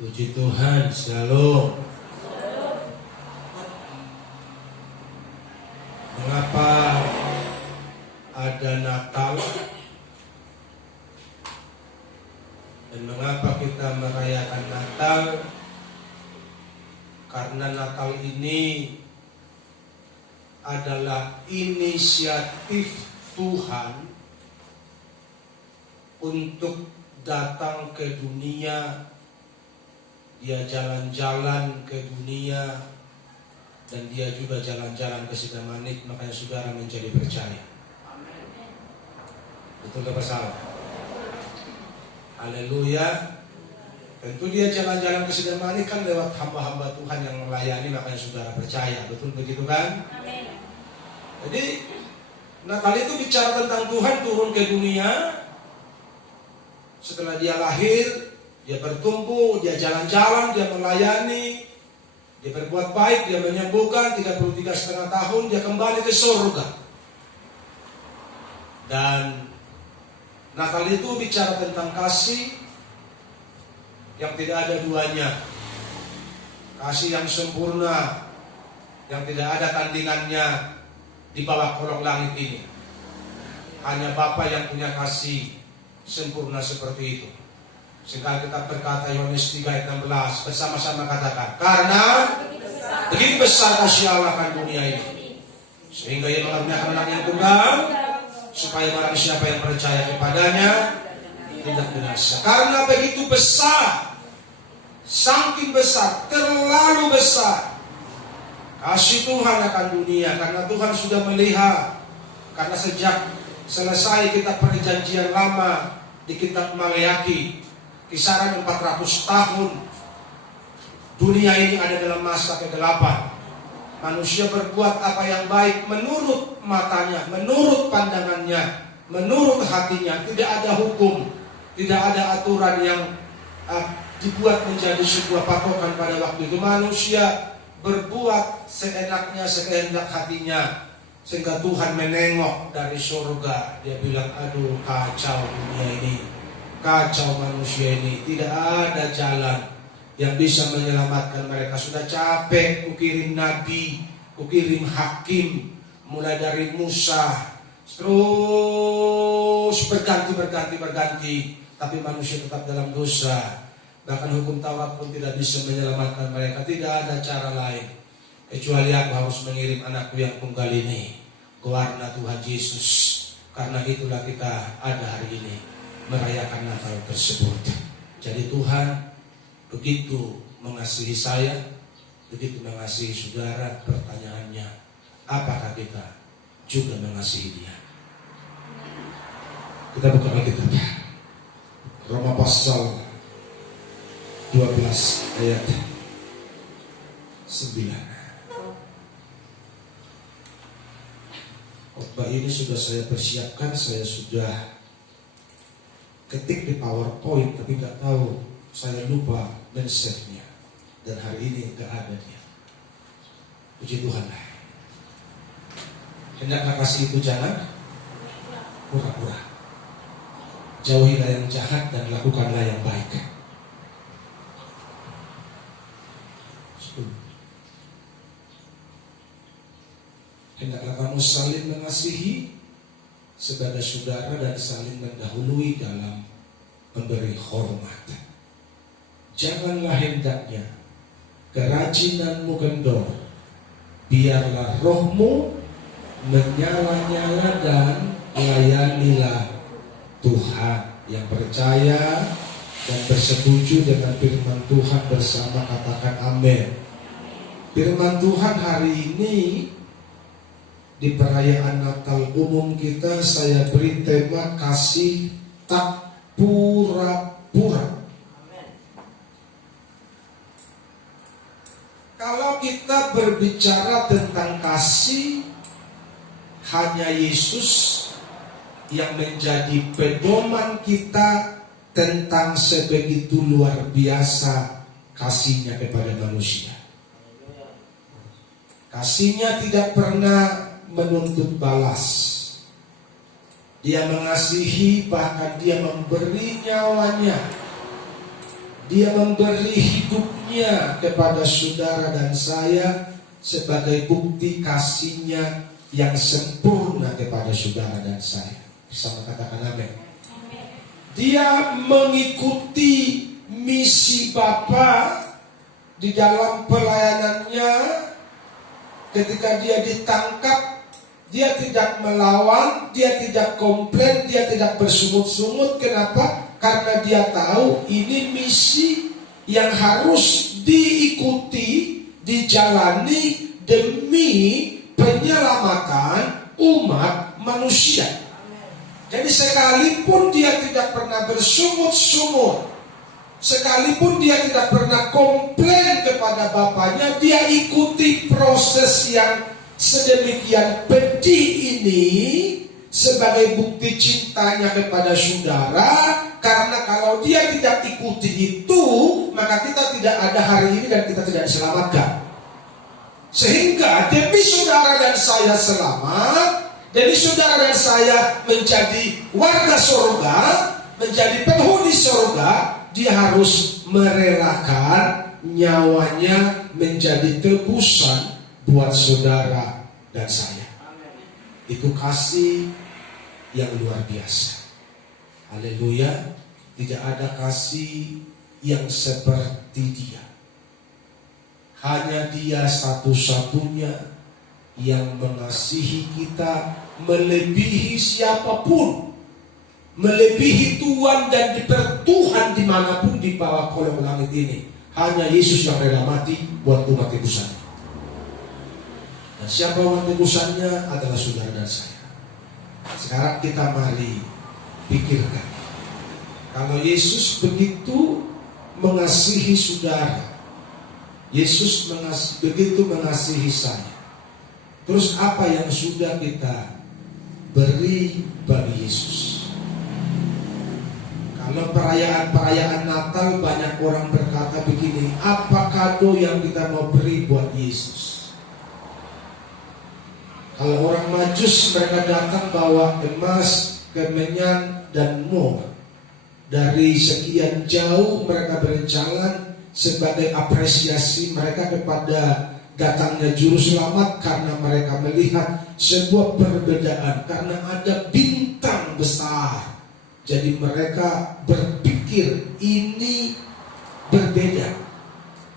Puji Tuhan, shalom. Mengapa ada Natal dan mengapa kita merayakan Natal? Karena Natal ini adalah inisiatif Tuhan untuk datang ke dunia. Dia jalan-jalan ke dunia dan dia juga jalan-jalan ke Sidamanik, makanya saudara menjadi percaya. Betul apa salah? Haleluya. Tentu dia jalan-jalan ke Sidamanik kan lewat hamba-hamba Tuhan yang melayani, makanya saudara percaya. Betul begitu kan? Amin. Jadi Natal itu bicara tentang Tuhan turun ke dunia. Setelah dia lahir, dia bertumbuh, dia jalan-jalan, dia melayani, dia berbuat baik, dia menyembuhkan. 33,5 tahun dia kembali ke surga. Dan Natal itu bicara tentang kasih yang tidak ada duanya, kasih yang sempurna, yang tidak ada tandingannya di bawah kolong langit ini. Hanya Bapa yang punya kasih sempurna seperti itu. Sehingga kita berkata Yohanes 3 ayat 16, bersama-sama katakan, karena begitu besar kasih Allah akan dunia ini, sehingga ia mengaruniakan anak yang tunggal, supaya barang siapa yang percaya kepadanya tidak binasa. Karena begitu besar, saking besar, terlalu besar kasih Tuhan akan dunia, karena Tuhan sudah melihat. Karena sejak selesai kita perjanjian lama di kitab Maleakhi, kisaran 400 tahun dunia ini ada dalam masa kegelapan. Manusia berbuat apa yang baik menurut matanya, menurut pandangannya, menurut hatinya. Tidak ada hukum, tidak ada aturan yang dibuat menjadi sebuah patokan pada waktu itu. Manusia berbuat seenaknya, sekehendak hatinya. Sehingga Tuhan menengok dari surga. Dia bilang, aduh kacau dunia ini, kacau manusia ini, tidak ada jalan yang bisa menyelamatkan mereka. Sudah capek kukirim nabi, kukirim hakim, mulai dari Musa, terus berganti, tapi manusia tetap dalam dosa. Bahkan hukum Taurat pun tidak bisa menyelamatkan mereka. Tidak ada cara lain kecuali aku harus mengirim anakku yang tunggal ini, kewarna Tuhan Yesus. Karena itulah kita ada hari ini, merayakan Natal tersebut. Jadi Tuhan begitu mengasihi saya, begitu mengasihi saudara. Pertanyaannya, apakah kita juga mengasihi Dia? Kita buka Alkitab, Roma pasal 12 ayat 9. Khotbah ini sudah saya persiapkan, saya sudah ketik di PowerPoint, tapi nggak tahu, saya lupa men-save-nya. Dan hari ini nggak ada dia. Puji Tuhan. Hendaklah kasih itu jangan pura-pura. Jauhilah yang jahat dan lakukanlah yang baik. Hendaklah kamu saling mengasihi sebagai saudara dan saling mendahului dalam memberi hormat. Janganlah hendaknya kerajinanmu kendor, biarlah rohmu menyala-nyala dan layanilah Tuhan. Yang percaya dan bersetuju dengan firman Tuhan bersama katakan amin. Firman Tuhan hari ini di perayaan Natal umum kita, saya beri tema kasih tak pura-pura. Kalau kita berbicara tentang kasih, hanya Yesus yang menjadi pedoman kita tentang sebegitu luar biasa kasihnya kepada manusia. Kasihnya tidak pernah menuntut balas. Dia mengasihi, bahkan dia memberi nyawanya Dia memberi hidupnya kepada saudara dan saya sebagai bukti kasihnya yang sempurna kepada saudara dan saya. Bersama katakan amin. Dia mengikuti misi Bapa di dalam pelayanannya. Ketika dia ditangkap, dia tidak melawan, dia tidak komplain, dia tidak bersungut-sungut. Kenapa? Karena dia tahu ini misi yang harus diikuti, dijalani demi penyelamatan umat manusia. Jadi sekalipun dia tidak pernah bersungut-sungut, sekalipun dia tidak pernah komplain kepada bapaknya, dia ikuti proses yang sedemikian pedih ini sebagai bukti cintanya kepada saudara. Karena kalau dia tidak ikuti itu, maka kita tidak ada hari ini dan kita tidak diselamatkan. Sehingga demi saudara dan saya selamat, demi saudara dan saya menjadi warga surga, menjadi penghuni surga, dia harus merelakan nyawanya menjadi tebusan buat saudara dan saya. Itu kasih yang luar biasa. Haleluya. Tidak ada kasih yang seperti dia. Hanya dia satu-satunya yang mengasihi kita melebihi siapapun, melebihi Tuhan dan dipertuhan dimanapun di bawah kolong langit ini. Hanya Yesus yang rela mati buat umat tebusannya. Dan siapa umat tebusannya adalah saudara dan saya. Sekarang kita mari pikirkan, kalau Yesus begitu mengasihi saudara, Yesus begitu mengasihi saya, terus apa yang sudah kita beri bagi Yesus? Kalau perayaan Natal banyak orang berkata begini, apa kado yang kita mau beri buat Yesus? Kalau orang Majus, mereka datang bawa emas, kemenyan, dan mur. Dari sekian jauh mereka berjalan sebagai apresiasi mereka kepada datangnya Juru Selamat, karena mereka melihat sebuah perbedaan, karena ada bintang besar. Jadi mereka berpikir ini berbeda,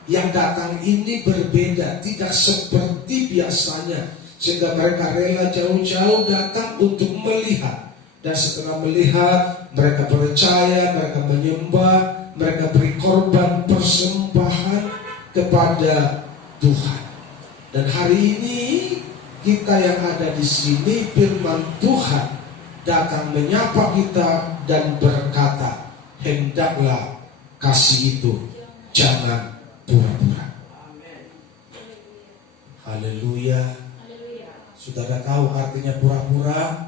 yang datang ini berbeda, tidak seperti biasanya, sehingga mereka rela jauh-jauh datang untuk melihat. Dan setelah melihat, mereka percaya, mereka menyembah, mereka beri korban persembahan kepada Tuhan. Dan hari ini kita yang ada di sini, firman Tuhan datang menyapa kita dan berkata, hendaklah kasih itu jangan pura-pura. Haleluya. Saudara tahu artinya pura-pura?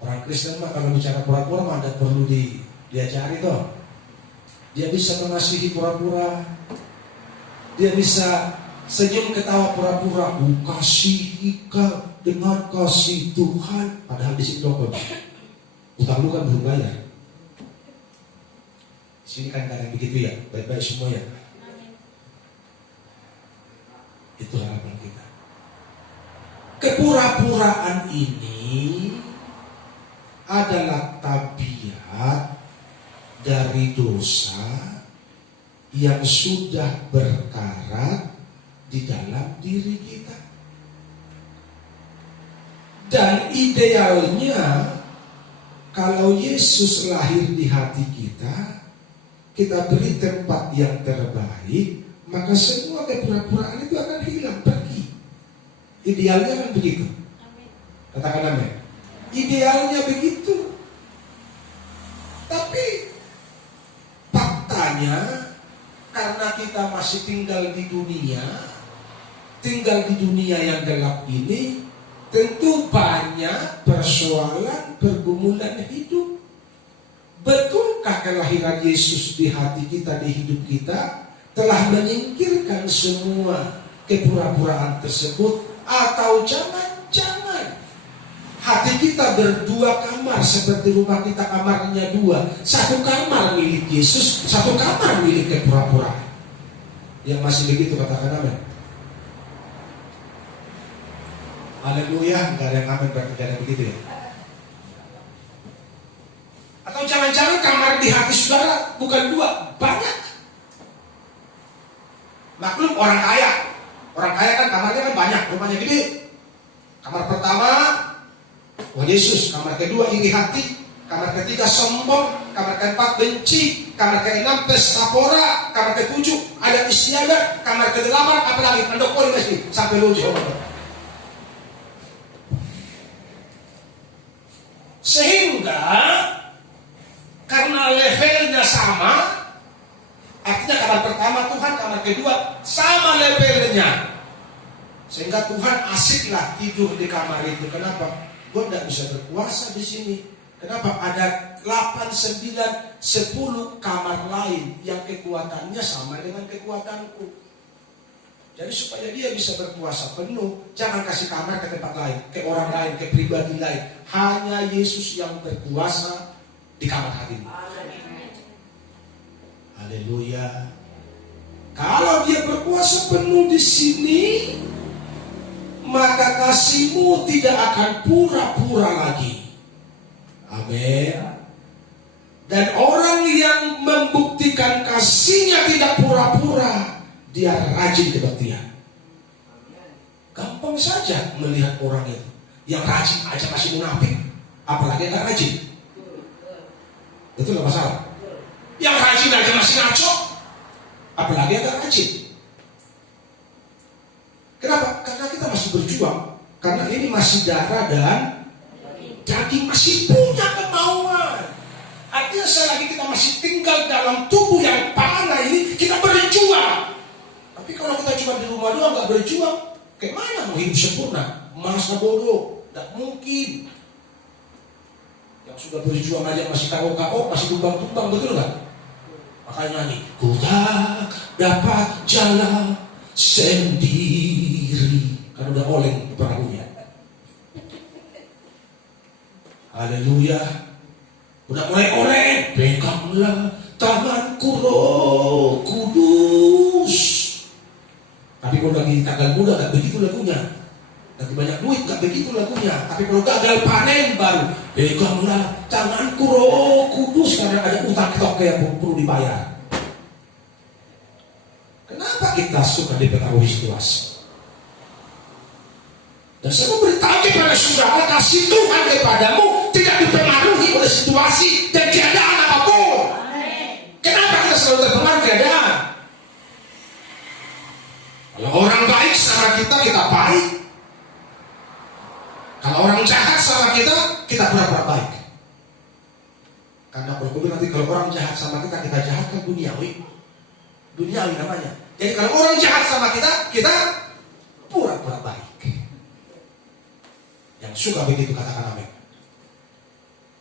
Orang Kristen mah kalau bicara pura-pura mah ada perlu diajari toh. Dia bisa mengasihi pura-pura. Dia bisa senyum ketawa pura-pura. Kasihi kau dengan kasih Tuhan. Padahal di sini dokter. Utang lu kan belum bayar. Di sini kan kadang begitu ya. Baik-baik semua ya. Itu harapan kita. Kepura-puraan ini adalah tabiat dari dosa yang sudah berkarat di dalam diri kita. Dan idealnya, kalau Yesus lahir di hati kita, kita beri tempat yang terbaik, maka semua kepura-puraan itu akan hilang, pergi. Idealnya kan begitu. Katakan amin. Idealnya begitu. Tapi faktanya, karena kita masih tinggal di dunia yang gelap ini, tentu banyak persoalan pergumulan hidup. Betulkah kelahiran Yesus di hati kita, di hidup kita, telah menyingkirkan semua kepura-puraan tersebut? Atau jangan-jangan hati kita berdua kamar, seperti rumah kita kamarnya dua. Satu kamar milik Yesus, satu kamar milik kepura-pura. Yang masih begitu katakan amin. Haleluya. Enggak ada yang amin, berarti enggak ada yang begitu ya. Atau jangan-jangan kamar di hati saudara bukan dua, banyak. Maklum orang kaya. Orang kaya kan kamarnya kan banyak, rumahnya gede. Kamar pertama, oh Yesus. Kamar kedua iri hati. Kamar ketiga sombong. Kamar keempat benci. Kamar keenam pestapora. Kamar ketujuh adat istiadat. Kamar kedelapan apalagi mandokori masih sampai lucu. Sehingga karena levelnya sama, artinya kamar pertama Tuhan, kamar kedua sama levelnya. Sehingga Tuhan asiklah tidur di kamar itu. Kenapa? Gue tidak bisa berkuasa di sini. Kenapa? Ada 8, 9, 10 kamar lain yang kekuatannya sama dengan kekuatanku. Jadi supaya dia bisa berkuasa penuh, jangan kasih kamar ke tempat lain, ke orang lain, ke pribadi lain. Hanya Yesus yang berkuasa di kamar hatimu. Haleluya. Kalau dia berkuasa penuh di sini, maka kasihmu tidak akan pura-pura lagi. Amin. Dan orang yang membuktikan kasihnya tidak pura-pura, dia rajin kebaktian. Gampang saja melihat orang itu. Yang rajin aja masih munafik, apalagi yang gak rajin. Itu gak masalah. Yang rajin aja masih ngaco, apalagi yang gak rajin. Kenapa? Karena kita masih berjuang. Karena ini masih darah dan daging, masih punya kemauan. Artinya selagi kita masih tinggal dalam tubuh yang panah ini, kita berjuang. Tapi kalau kita cuma di rumah doang gak berjuang, kayak mana mau hidup sempurna? Masa bodoh, gak mungkin. Yang sudah berjuang aja masih KO-KO, masih tumbang-tumbang, betul gak? Makanya nih, ku tak dapat jalan sendiri. Kan udah oleng perahunya. Haleluya. Udah mulai oleng. Peganglah tanganku Roh Kudus. Tapi kalau lagi tanggal muda gak begitu lagunya. Lagi banyak duit gak begitu lagunya. Tapi kalau gagal panen baru, peganglah tanganku Roh Kudus. Karena ada utang tok yang perlu dibayar. Kenapa kita suka dipengaruhi situasi? Dan saya memberitahu kepada saudara, kasih Tuhan kepadamu tidak dipengaruhi oleh situasi dan keadaan apapun. Kenapa kita selalu terpengaruh keadaan? Kalau orang baik sama kita, kita baik. Kalau orang jahat sama kita, kita pura-pura baik. Karena kalau nanti kalau orang jahat sama kita, kita jahat kan duniawi. Duniawi namanya. Jadi kalau orang jahat sama kita, kita pura-pura baik. Yang suka begitu katakan amin.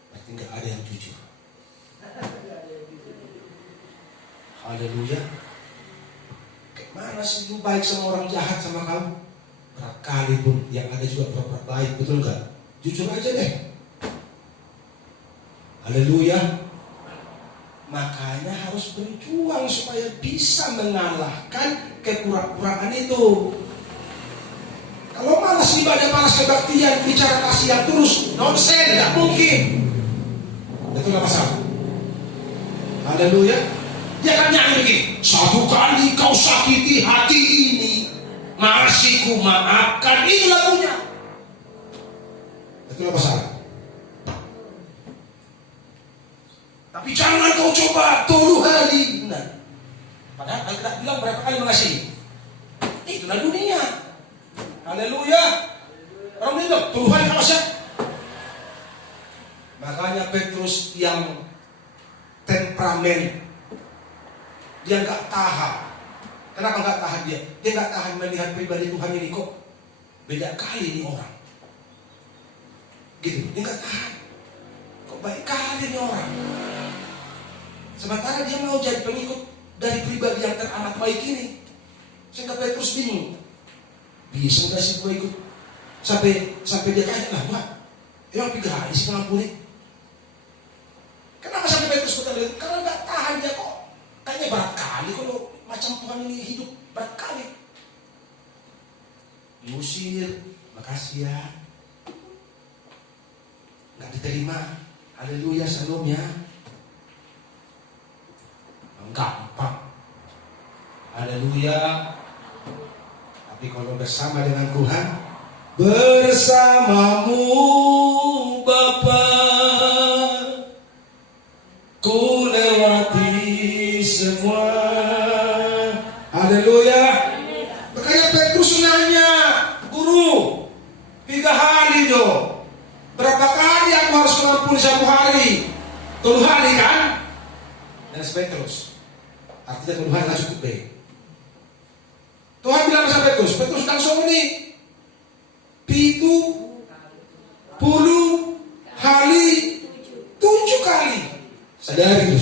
Berarti nggak ada yang jujur. Haleluya. Kayak mana sih lu baik sama orang jahat sama kamu? Berkali pun yang ada juga pura-pura baik, betul nggak? Jujur aja deh. Haleluya. Makanya harus berjuang supaya bisa mengalahkan kepura-puraan itu. Kalau malas ibadah, malas kebaktian, bicara kasih yang terus, nonsen, gak mungkin. Itu gak masalah. Haleluya. Dia akan nyanyi begini. Satu kali kau sakiti hati ini, masih ku maafkan. Itu lagunya. Itu gak masalah. Tapi jangan kau coba 10 hari. Nah, padahal kita bilang berapa kali mengasihi. Itulah dunia. Haleluya. Orang bilang 10 hari apa sih? Makanya Petrus yang temperamen, dia nggak tahan. Kenapa nggak tahan dia? Dia nggak tahan melihat pribadi Tuhan ini kok beda kali ini orang. Gitu, dia nggak tahan. Kok baik kali ini orang. Sementara dia mau jadi pengikut dari pribadi yang teramat baik ini. Sehingga Petrus bingung. Bisa nggak sih gue ikut? Sampai dia tanya lah, Pak, Emang 3 hari sih mengampuni? Kenapa sampai Petrus kata itu? Karena nggak tahan dia kok. Kayaknya berat kali kalau macam Tuhan ini hidup berat kali. Diusir, makasih ya. Nggak diterima. Haleluya, salam ya. Gampang. Haleluya. Tapi kalau bersama dengan Tuhan, bersamamu Bapa, ku lewati semua. Haleluya. Makanya Petrus nanya, guru, 3 hari dong. Berapa kali aku harus mengampuni 1 hari? 3 hari kan? Dan Petrus, artinya 3 hari gak cukup deh. Tuhan bilang sama Petrus langsung ini 70 hari 7 kali. Sadari.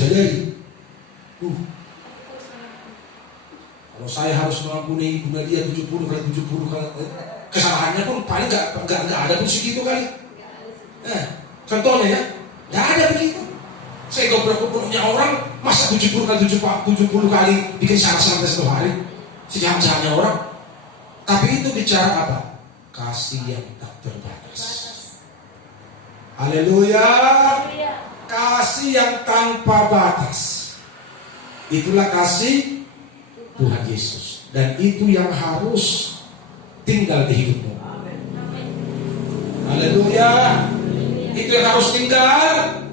Kalau saya harus mengampuni Ibu Nadia 70 kali kesalahannya pun paling gak ada pun segitu kali. Contohnya ya, gak ada begitu. Saya goblok-gobloknya orang, masa 70 kali bikin salah sampai 1 hari. Sejahat-jahatnya orang. Tapi itu bicara apa? Kasih yang tak terbatas. Haleluya. Kasih yang tanpa batas. Itulah kasih Tuhan Yesus. Dan itu yang harus tinggal di hidupmu. Haleluya. Itu yang harus tinggal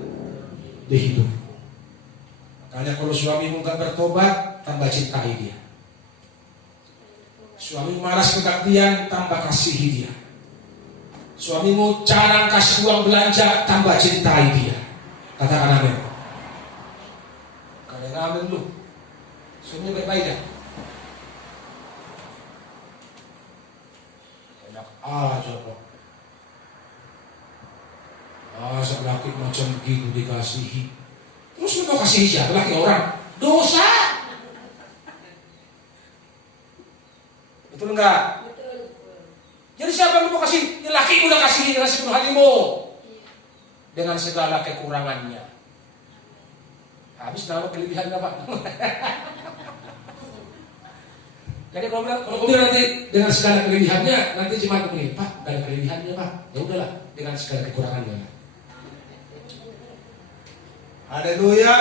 di hidup. Makanya kalau suamimu gak bertobat, tambah cintai dia. Suamimu malas kebaktian, tambah kasihi dia. Suamimu jarang kasih uang belanja, tambah cintai dia. Katakan amin. Kalian amin dulu. Suaminya baik-baik ya. Enak aja kok. Masa laki macam gitu dikasihi. Terus lu mau kasihi siapa? Laki orang? Dosa. Betul enggak? Betul. Jadi siapa yang mau kasih? Ya laki udah kasih penuh hatimu. Dengan segala kekurangannya. Habis nama kelebihannya Pak. Jadi kalau bilang nanti dengan segala kelebihannya, nanti cuma begini, Pak, gak ada kelebihannya Pak. Ya udahlah, dengan segala kekurangannya. Haleluya.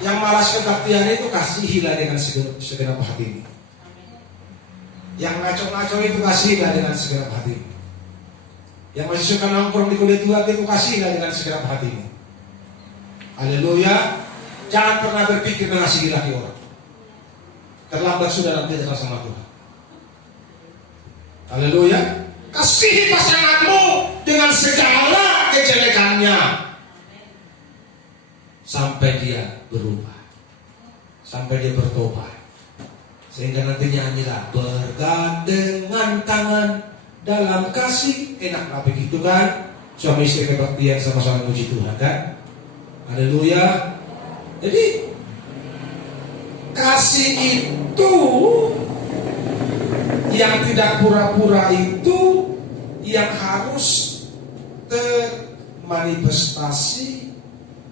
Yang malas kebaktian itu kasihilah dengan segenap hatimu. Yang ngaco-ngaco itu kasihilah dengan segenap hatimu. Yang masih suka nongkrong di kulit tua itu kasihilah dengan segenap hatimu. Haleluya. Jangan pernah berpikir mengasihi laki orang. Terlambat sudah nanti datang sama Tuhan. Haleluya. Kasihi pasanganmu dengan segala kejelekannya sampai dia berubah, sampai dia bertobat, sehingga nanti nyanyilah bergandengan tangan dalam kasih. Enak lah begitu kan? Suami istri kebaktian sama-sama muji Tuhan kan? Haleluya. Jadi kasih itu yang tidak pura-pura itu yang harus termanifestasi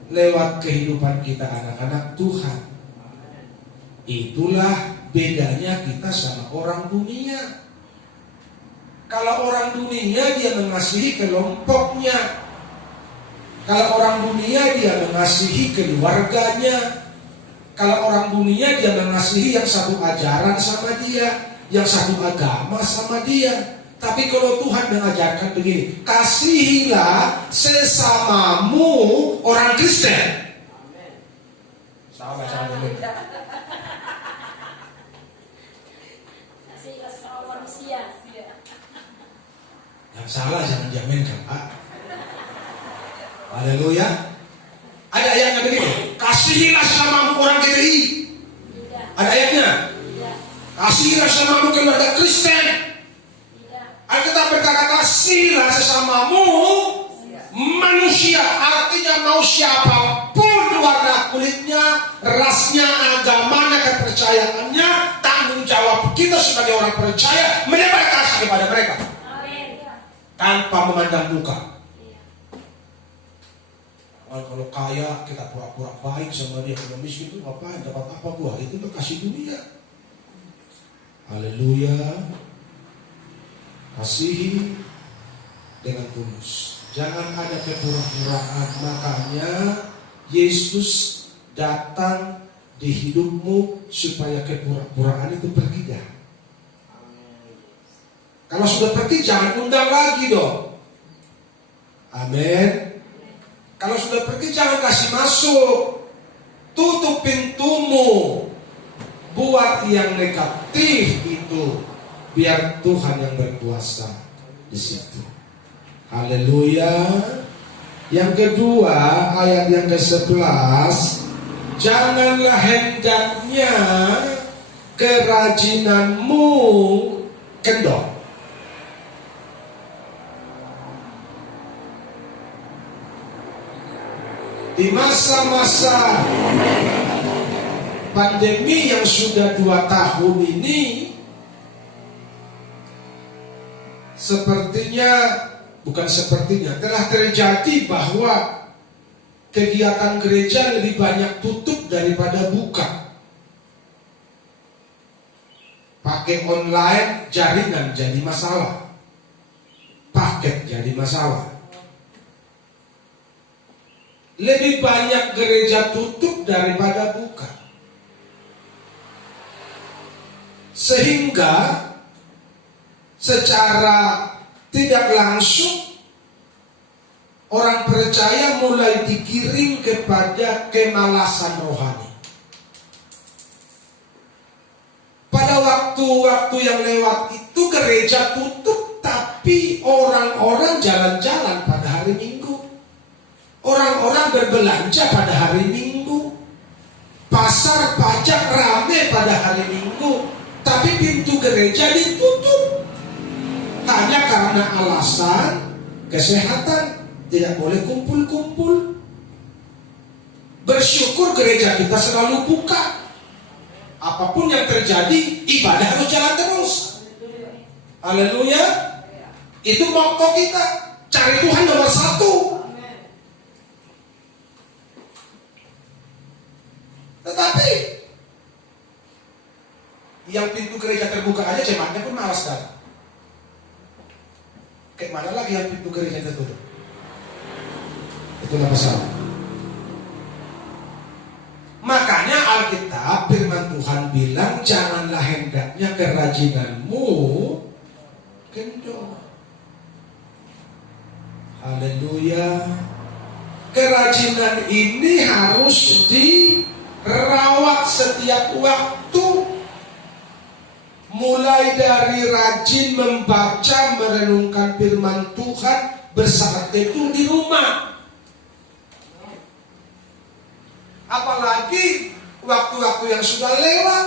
lewat kehidupan kita anak-anak Tuhan. Itulah bedanya kita sama orang dunia. Kalau orang dunia dia mengasihi kelompoknya. Kalau orang dunia dia mengasihi keluarganya. Kalau orang dunia dia mengasihi yang satu ajaran sama dia, yang satu agama sama dia. Tapi kalau Tuhan mengajarkan begini, kasihilah sesamamu orang Kristen. Sama ini. Kasihilah sesama manusia. Yang salah jangan diaminkan, Pak. Haleluya. Ada ayatnya begini, kasihilah sesamamu orang GBI. Ada ayatnya. Kasihilah sesamamu keluarga Kristen. Alkitab berkata kasihilah sesamamu manusia. Artinya mau siapapun warna kulitnya, rasnya, agamanya, kepercayaannya, tanggung jawab kita sebagai orang percaya menyebar kasih kepada mereka. tanpa memandang muka. Kalau kaya kita pura-pura baik sama dia, kalau miskin itu ngapain, dapat apa gua? Itu kasih dunia. Haleluya. Kasihi dengan tulus. Jangan ada kepura-puraan. Makanya Yesus datang di hidupmu supaya kepura-puraan itu pergi dah. Kalau sudah pergi jangan undang lagi dong. Amin. Kalau sudah pergi jangan kasih masuk. Tutup pintumu. Buat yang negatif itu, biar Tuhan yang berkuasa di situ. Haleluya. Yang kedua, ayat yang ke-11, janganlah hendaknya kerajinanmu kendor. Di masa-masa pandemi yang sudah 2 tahun ini, telah terjadi bahwa kegiatan gereja lebih banyak tutup daripada buka. Pakai online, jaringan jadi masalah, paket jadi masalah. Lebih banyak gereja tutup daripada buka. Sehingga secara tidak langsung orang percaya mulai digiring kepada kemalasan rohani. Pada waktu-waktu yang lewat itu gereja tutup, tapi orang-orang jalan-jalan pada hari Minggu. Orang-orang berbelanja pada hari Minggu. Pasar pajak ramai pada hari Minggu, tapi pintu gereja ditutup. Hanya karena alasan kesehatan, tidak boleh kumpul-kumpul. Bersyukur gereja kita selalu buka. Apapun yang terjadi, ibadah harus jalan terus. Haleluya. Itu motto kita. Cari Tuhan nomor 1. Tetapi yang pintu gereja terbuka aja jemaatnya pun malas kan. Kayak mana lagi yang pintu gereja tertutup? Itulah masalah. Makanya Alkitab firman Tuhan bilang janganlah hendaknya kerajinanmu kendor. Haleluya. Kerajinan ini harus dirawat setiap waktu. Mulai dari rajin membaca, merenungkan firman Tuhan bersaat teduh di rumah. Apalagi waktu-waktu yang sudah lewat,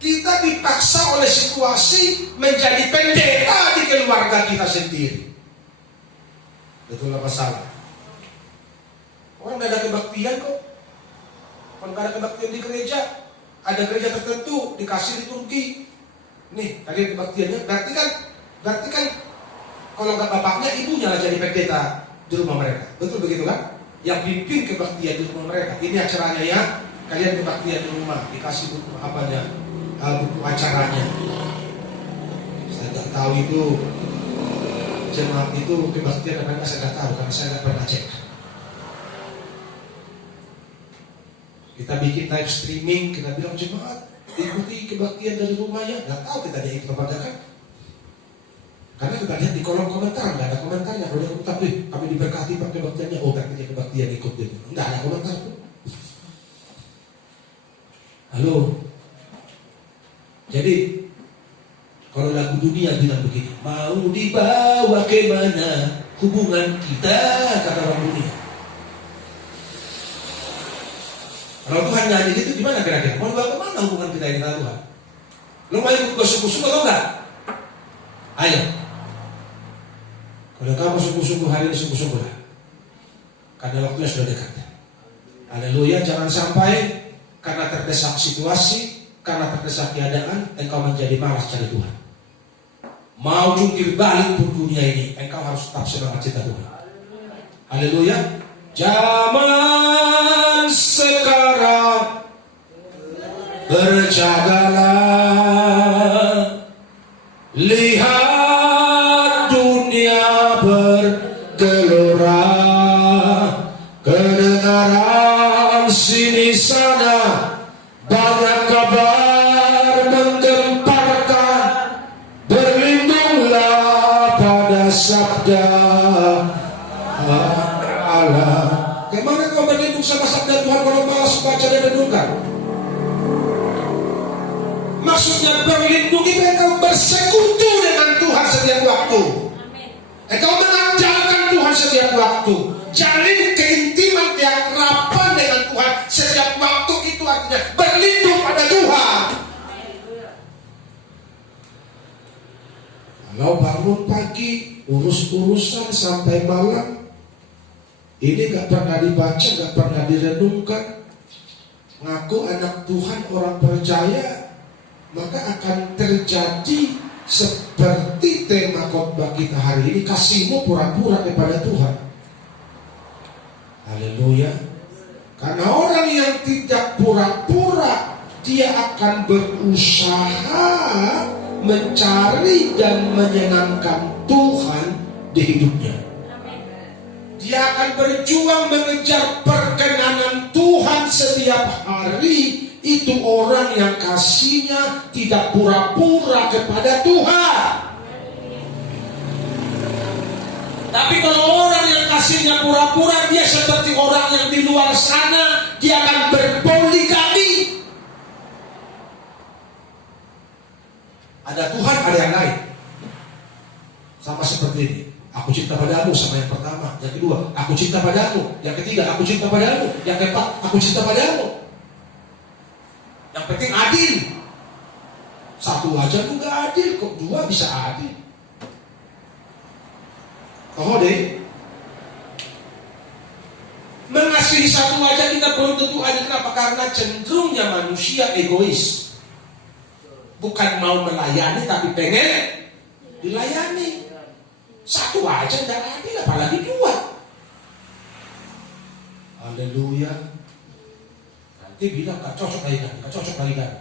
kita dipaksa oleh situasi menjadi pendeta di keluarga kita sendiri. Betul apa salah? Orang gak ada kebaktian kok. Kalau gak ada kebaktian di gereja, ada gereja tertentu dikasih liturgi. Nih, kalian kebaktiannya. Berarti kan kalau nggak bapaknya, ibunya lah jadi pendeta di rumah mereka. Betul begitu kan? Yang pimpin kebaktian di rumah mereka. Ini acaranya ya, kalian kebaktian di rumah, dikasih buku apanya, buku acaranya. Saya nggak tahu itu jemaat itu kebaktian apa enggak, saya nggak tahu karena saya nggak pernah cek. Kita bikin live streaming, kita bilang jemaat ikuti kebaktian dari rumahnya. Nggak tahu kita dia ikut apa enggak kan? Karena kita lihat di kolom komentar nggak ada komentarnya. Kalau dia komentar, kami diberkati pakai kebaktiannya, oh berarti dia kebaktian ikut gitu. Nggak ada komentar tuh. Halo. Jadi kalau lagu dunia bilang begini, mau dibawa ke mana hubungan kita, kata orang dunia. Kalau Tuhan nyanyi gitu gimana kira-kira? Mau dibawa ke mana hubungan kita ini dengan Tuhan? Lo mau ikut ke suku-suku atau enggak? Ayo. Kalau kamu sungguh-sungguh hari ini sungguh-sungguh lah. Karena waktunya sudah dekat. Haleluya, jangan sampai karena terdesak situasi, karena terdesak keadaan, engkau menjadi malas cari Tuhan. mau jungkir balik pun dunia ini, engkau harus tetap sedang cinta Tuhan. Haleluya. Zaman sekarang berjagalah, lihat dunia bergelora, kedengaran sini sana banyak kabar menggemparkan, berlindunglah pada sabda Allah. Bagaimana kau berlindung sama sabda Tuhan kalau malas baca dan renungkan? Maksudnya berlindung itu engkau bersekutu dengan Tuhan setiap waktu. Engkau mengandalkan Tuhan setiap waktu. Jalin keintiman, keakraban dengan Tuhan setiap waktu, itu artinya berlindung pada Tuhan. Kalau bangun pagi, urus-urusan sampai malam, ini gak pernah dibaca, gak pernah direnungkan, ngaku anak Tuhan, orang percaya, maka akan terjadi seperti tema khotbah kita hari ini, kasihmu pura-pura kepada Tuhan. Haleluya. Karena orang yang tidak pura-pura, dia akan berusaha mencari dan menyenangkan Tuhan di hidupnya. Dia akan berjuang mengejar perkenanan Tuhan setiap hari. Itu orang yang kasihnya tidak pura-pura kepada Tuhan. Tapi kalau orang yang kasihnya pura-pura, dia seperti orang yang di luar sana, dia akan berpoligami. Ada Tuhan, ada yang lain. Sama seperti ini. Aku cinta padamu sama yang pertama. Yang kedua, aku cinta padamu. Yang ketiga, aku cinta padamu. Yang keempat, aku cinta padamu. Yang penting adil. Satu aja tuh gak adil, kok dua bisa adil. Oh deh. Mengasihi satu aja kita belum tentu adil. Kenapa? Karena cenderungnya manusia egois. Bukan mau melayani tapi pengen dilayani. Satu aja gak adil, apalagi dua. Haleluya. Nanti bilang gak cocok lagi kan, gak cocok lagi kan.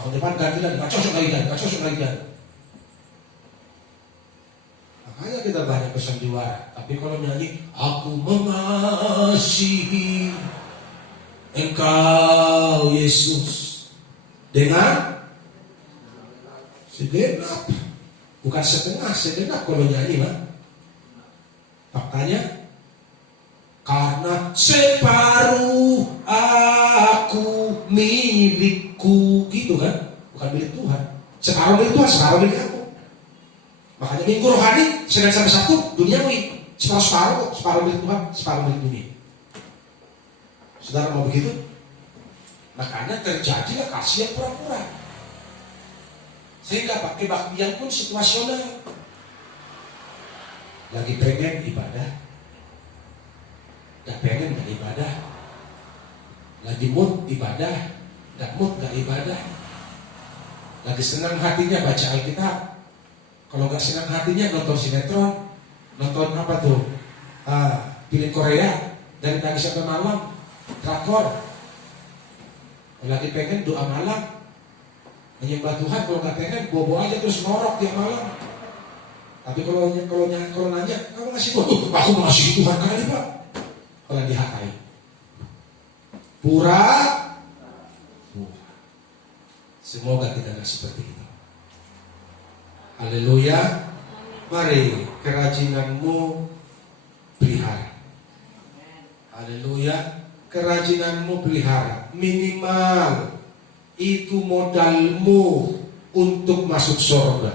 Tahun depan ganti lagi, gak cocok lagi kan, gak cocok lagi kan. Makanya kita banyak bersandiwara. Tapi kalau nyanyi, aku mengasihi Engkau Yesus dengan segenap, bukan setengah, segenap kalau nyanyi mah. Faktanya, karena separuh aku milikku, gitu kan? Bukan milik Tuhan. Separuh milik Tuhan, separuh milik aku. Makanya minggu rohani, Senin sampai Sabtu, duniawi. Separuh, separuh milik Tuhan, separuh milik dunia. Saudara mau begitu? Makanya terjadilah kasih yang pura-pura. Sehingga pakai kebaktian pun situasional. Lagi pengen ibadah, gak pengen gak ibadah. Lagi mood ibadah, gak mood gak ibadah. Lagi senang hatinya baca Alkitab, kalau gak senang hatinya nonton sinetron, nonton apa tuh, film Korea dari pagi sampai malam, drakor. Lagi pengen doa malam, menyembah Tuhan, kalau gak pengen bobo aja terus ngorok tiap malam. Tapi kalau nanya, kamu ngasih doa? Aku mengasihi Tuhan kali Pak. Kalau dihakai, pura. Semoga kita gak seperti itu. Haleluya. Mari kerajinanmu pelihara. Haleluya. Kerajinanmu pelihara. Minimal itu modalmu untuk masuk surga.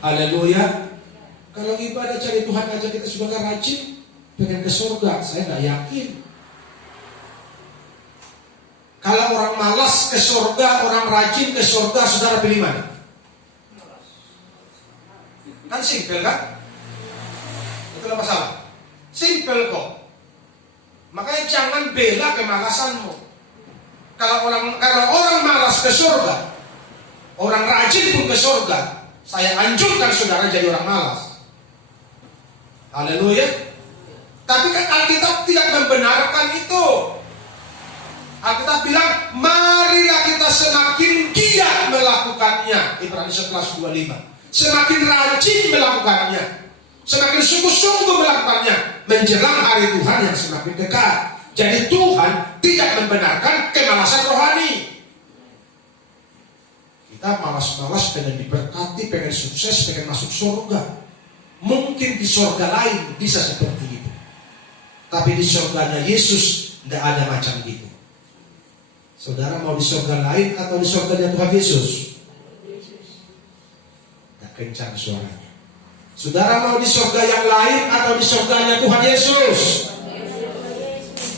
Haleluya. Kalau ibadah cari Tuhan aja kita sudah gak rajin, pengen ke surga, saya gak yakin. Kalau orang malas ke surga, orang rajin ke surga, saudara pilih mana? Kan simpel kan? Itulah masalah. Simpel kok. Makanya jangan bela kemalasanmu. Kalau orang malas ke surga, Orang rajin pun ke surga. Saya anjurkan saudara jadi orang malas. Haleluya. Tapi kan Alkitab tidak membenarkan itu. Alkitab bilang, marilah kita semakin giat melakukannya. Ibrani 11:25. Semakin rajin melakukannya, semakin sungguh-sungguh melakukannya, menjelang hari Tuhan yang semakin dekat. Jadi Tuhan tidak membenarkan kemalasan rohani. Kita malas-malas pengen diberkati, pengen sukses, pengen masuk surga. Mungkin di surga lain bisa seperti itu. Tapi di surganya Yesus tidak ada macam itu. Saudara mau di surga lain atau di surganya Tuhan Yesus? Tak kencang suaranya. Saudara mau di surga yang lain atau di surganya Tuhan Yesus?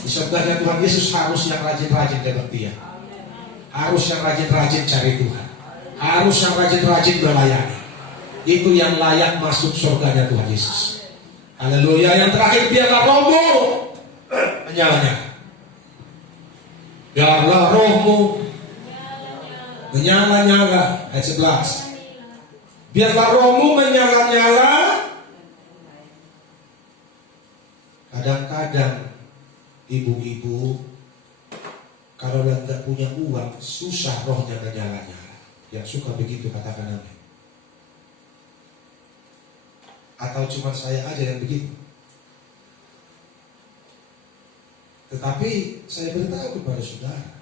Di surganya Tuhan Yesus harus yang rajin-rajin dekat Dia. Harus yang rajin-rajin cari Tuhan. Harus yang rajin-rajin melayani. Itu yang layak masuk surganya Tuhan Yesus. Haleluya. Yang terakhir, biarlah rohmu menyala-nyala. Biarlah rohmu menyala-nyala. Ayat 11. Biarlah rohmu menyala-nyala. Kadang-kadang ibu-ibu kalau tidak punya uang, susah rohnya menyala-nyala. Yang suka begitu katakan amin. Atau cuma saya aja yang begitu? Tetapi saya beritahu kepada saudara,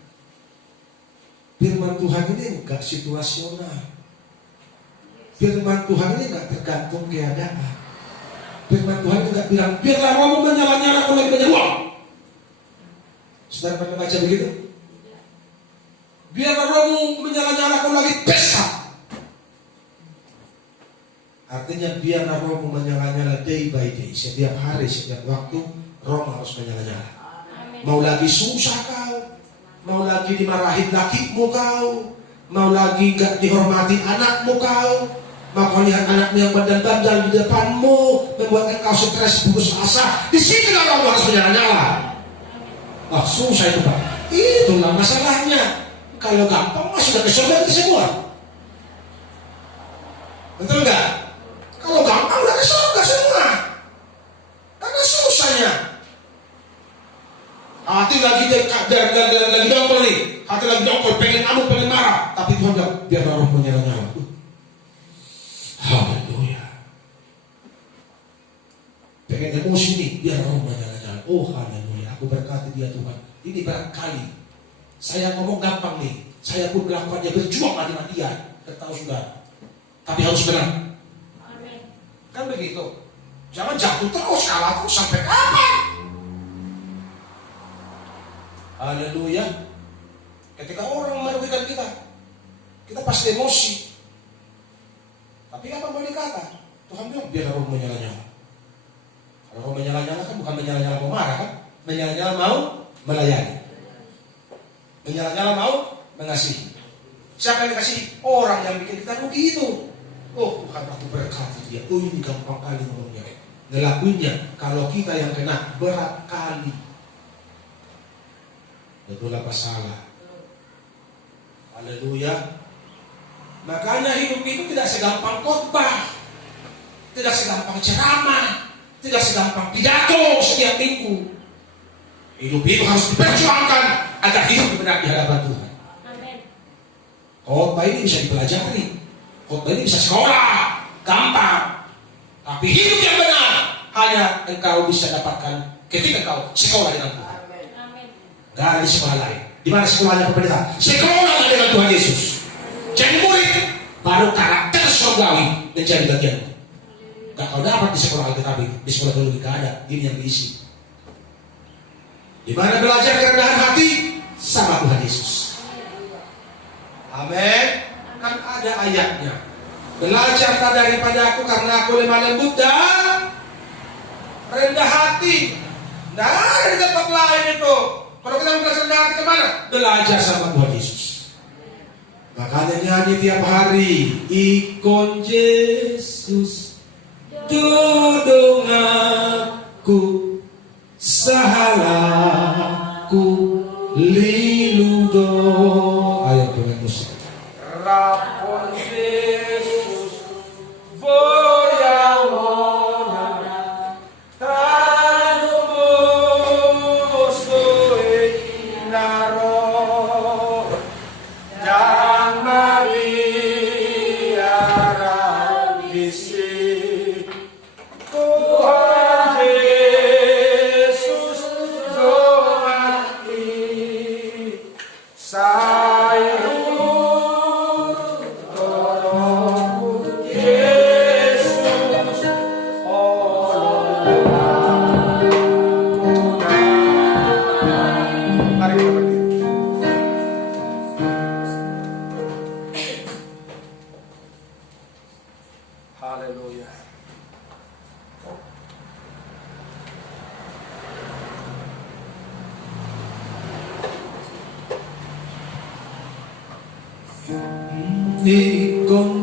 firman Tuhan ini enggak situasional. Firman Tuhan ini enggak tergantung keadaan. Firman Tuhan ini enggak bilang, biarlah rohmu menyala-nyala kalau lagi banyak uang. Saudara pernah baca begitu? Biarlah rohmu menyala-nyala kalau lagi pesta. Artinya biarlah rohmu menyala-nyala day by day. Setiap hari, setiap waktu, roh harus menyala-nyala. Mau lagi susah kau, mau lagi dimarahin lakimu kau, mau lagi gak dihormati anakmu kau, mau kau lihat anakmu yang bandal-bandal di depanmu, membuat engkau stres, putus asa. Di sini rohmu harus menyala-nyala. Wah, susah itu Pak. Itulah masalahnya. Kalau gampang mah sudah ke surga kita semua. Betul nggak? Kalau gampang udah ke surga semua. Karena susahnya. Hati lagi dongkol nih. Hati lagi dongkol, pengen amuk, pengen marah. Tapi Tuhan bilang, biar roh menyala-nyala. Haleluya. Pengen emosi nih, biar roh menyala-nyala. Oh haleluya, aku berkati dia Tuhan. Ini barangkali saya ngomong gampang nih. Saya pun melakukannya, berjuang mati-matian. Tahu sudah. Tapi harus benar. Kan begitu. Jangan jatuh terus, kalah terus sampai kapan? Haleluya. Ketika orang merugikan kita, kita pasti emosi. Tapi apa boleh dikata? Tuhan bilang biar roh menyala-nyala. Kalau roh menyala-nyala kan bukan menyala-nyala mau marah kan? Menyala-nyala mau melayani. Menyala-nyala mau mengasihi. Siapa yang dikasihi? Orang yang bikin kita rugi itu. Oh Tuhan, aku berkati dia. Oh ini gampang kali ngomongnya. Ngelakuinnya. Kalau kita yang kena berat kali. Betul apa salah? Haleluya. Makanya hidup itu tidak segampang khotbah, tidak segampang ceramah, tidak segampang pidato setiap minggu. Hidup itu harus diperjuangkan agar hidup benar di hadapan Tuhan. Khotbah ini bisa dipelajari, khotbah ini bisa sekolah, gampang. Tapi hidup yang benar hanya engkau bisa dapatkan ketika engkau sekolah dengan Tuhan. Gak ada di sekolah lain. Di mana sekolahnya pemerintah? Sekolah dengan Tuhan Yesus. Jadi murid, baru karakter surgawi menjadi bagian. Gak kau dapat di sekolah Alkitab itu. Di sekolah teologi gak ada. Ini yang diisi. Di mana belajar kerendahan hati sama Tuhan Yesus. Amin. Kan ada ayatnya. Belajar tak daripada aku karena aku lemah lembut dan rendah hati. Nah, ada di tempat lain itu. Kalau kita mau belajar rendah hati kemana? Belajar sama Tuhan Yesus. Makanya nyanyi tiap hari, ikon Yesus dudung aku sahalaku liludo. Ayo dengan musik. Rapon Haleluya. Ikon